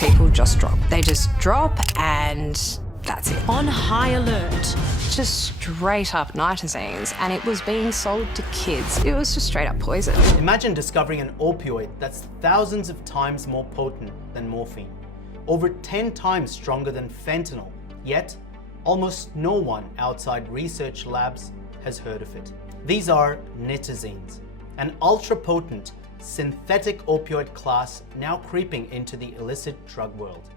people just drop. They just drop and that's it. On high alert. Just straight up nitazines, and it was being sold to kids. It was just straight up poison. Imagine discovering an opioid that's thousands of times more potent than morphine, over 10 times stronger than fentanyl, yet almost no one outside research labs has heard of it. These are nitazines, an ultra-potent synthetic opioid class now creeping into the illicit drug world,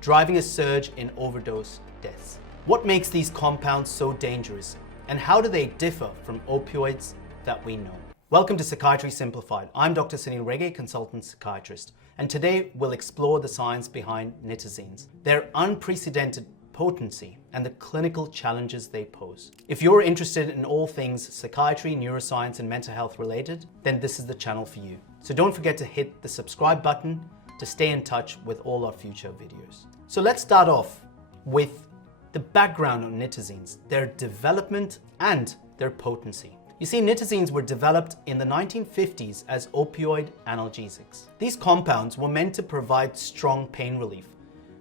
driving a surge in overdose deaths. What makes these compounds so dangerous, and how do they differ from opioids that we know? Welcome to Psychiatry Simplified. I'm Dr. Rege, consultant psychiatrist, and today we'll explore the science behind nitazines, their unprecedented potency, and the clinical challenges they pose. If you're interested in all things psychiatry, neuroscience, and mental health related, then this is the channel for you. So don't forget to hit the subscribe button to stay in touch with all our future videos. So let's start off with the background on nitazines, their development and their potency. You see, nitazines were developed in the 1950s as opioid analgesics. These compounds were meant to provide strong pain relief,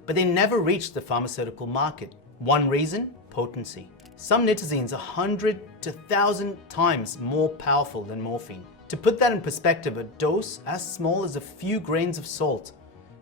but they never reached the pharmaceutical market. One reason? Potency. Some nitazines are 100 to 1,000 times more powerful than morphine. To put that in perspective, a dose as small as a few grains of salt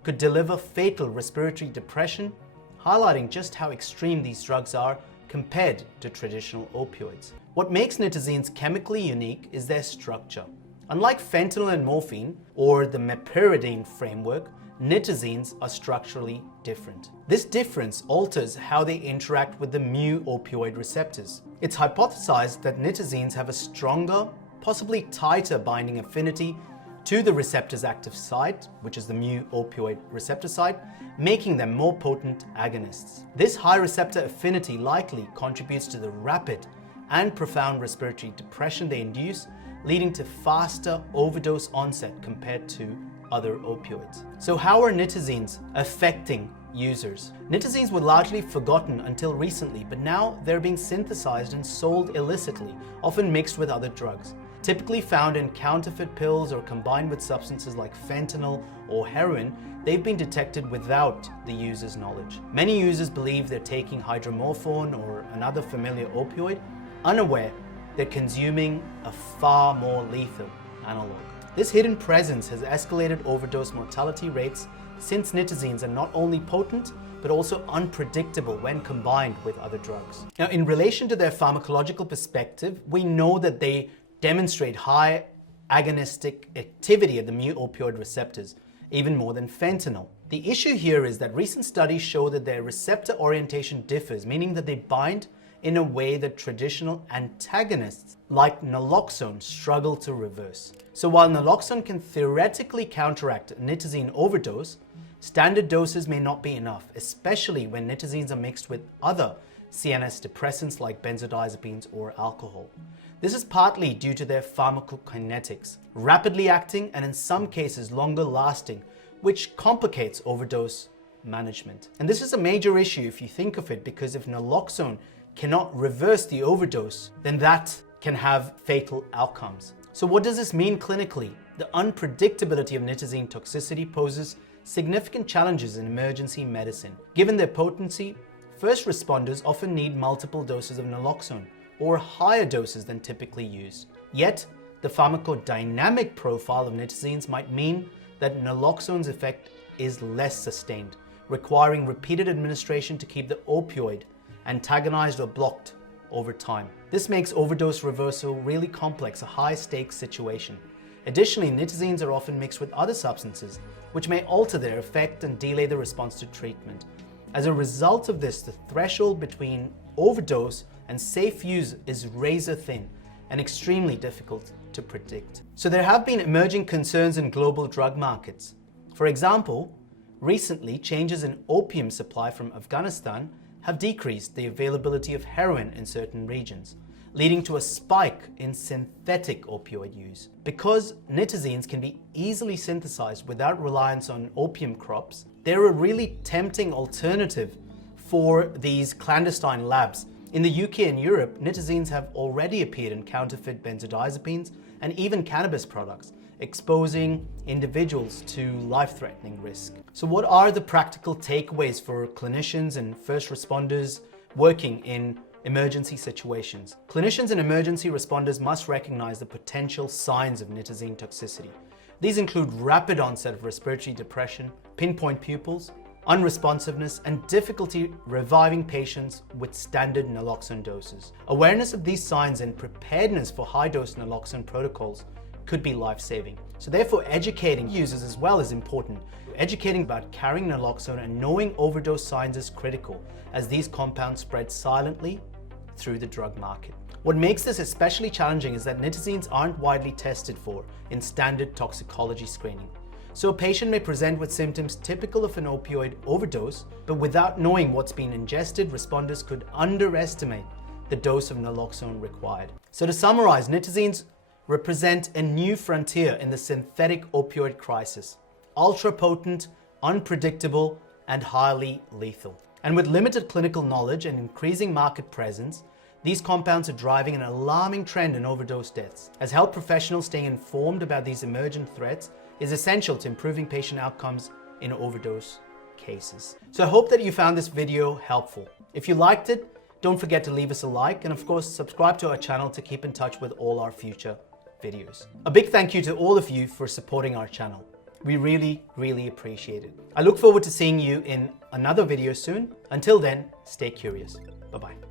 could deliver fatal respiratory depression, highlighting just how extreme these drugs are compared to traditional opioids. What makes nitazines chemically unique is their structure. Unlike fentanyl and morphine, or the meperidine framework, nitazines are structurally different. This difference alters how they interact with the mu-opioid receptors. It's hypothesized that nitazines have a stronger, possibly tighter binding affinity to the receptor's active site, which is the mu-opioid receptor site, making them more potent agonists. This high receptor affinity likely contributes to the rapid and profound respiratory depression they induce, leading to faster overdose onset compared to other opioids. So how are nitazines affecting users? Nitazines were largely forgotten until recently, but now they're being synthesized and sold illicitly, often mixed with other drugs. Typically found in counterfeit pills or combined with substances like fentanyl or heroin, they've been detected without the user's knowledge. Many users believe they're taking hydromorphone or another familiar opioid, unaware they're consuming a far more lethal analog. This hidden presence has escalated overdose mortality rates since nitazines are not only potent, but also unpredictable when combined with other drugs. Now, in relation to their pharmacological perspective, we know that they demonstrate high agonistic activity at the mu-opioid receptors, even more than fentanyl. The issue here is that recent studies show that their receptor orientation differs, meaning that they bind in a way that traditional antagonists like naloxone struggle to reverse. So while naloxone can theoretically counteract a nitazine overdose, standard doses may not be enough, especially when nitazines are mixed with other CNS depressants like benzodiazepines or alcohol. This is partly due to their pharmacokinetics, rapidly acting and in some cases longer lasting, which complicates overdose management. And this is a major issue if you think of it, because if naloxone cannot reverse the overdose, then that can have fatal outcomes. So what does this mean clinically? The unpredictability of nitazine toxicity poses significant challenges in emergency medicine. Given their potency, first responders often need multiple doses of naloxone, or higher doses than typically used. Yet, the pharmacodynamic profile of nitazines might mean that naloxone's effect is less sustained, requiring repeated administration to keep the opioid antagonized or blocked over time. This makes overdose reversal really complex, a high-stakes situation. Additionally, nitazines are often mixed with other substances, which may alter their effect and delay the response to treatment. As a result of this, the threshold between overdose and safe use is razor thin and extremely difficult to predict. So there have been emerging concerns in global drug markets. For example, recently changes in opium supply from Afghanistan have decreased the availability of heroin in certain regions, leading to a spike in synthetic opioid use. Because nitazines can be easily synthesized without reliance on opium crops, they're a really tempting alternative for these clandestine labs. In the UK and Europe, nitazines have already appeared in counterfeit benzodiazepines and even cannabis products, exposing individuals to life-threatening risk. So what are the practical takeaways for clinicians and first responders working in emergency situations? Clinicians and emergency responders must recognize the potential signs of nitazene toxicity. These include rapid onset of respiratory depression, pinpoint pupils, unresponsiveness, and difficulty reviving patients with standard naloxone doses. Awareness of these signs and preparedness for high-dose naloxone protocols could be life-saving. So therefore, educating users as well is important. Educating about carrying naloxone and knowing overdose signs is critical, as these compounds spread silently through the drug market. What makes this especially challenging is that nitazenes aren't widely tested for in standard toxicology screening. So a patient may present with symptoms typical of an opioid overdose, but without knowing what's been ingested, responders could underestimate the dose of naloxone required. So to summarize, nitazenes represent a new frontier in the synthetic opioid crisis. Ultra-potent, unpredictable, and highly lethal. And with limited clinical knowledge and increasing market presence, these compounds are driving an alarming trend in overdose deaths. As health professionals, staying informed about these emergent threats is essential to improving patient outcomes in overdose cases. So I hope that you found this video helpful. If you liked it, don't forget to leave us a like and of course subscribe to our channel to keep in touch with all our future videos. A big thank you to all of you for supporting our channel. We really appreciate it. I look forward to seeing you in another video soon. Until then, stay curious. Bye-bye.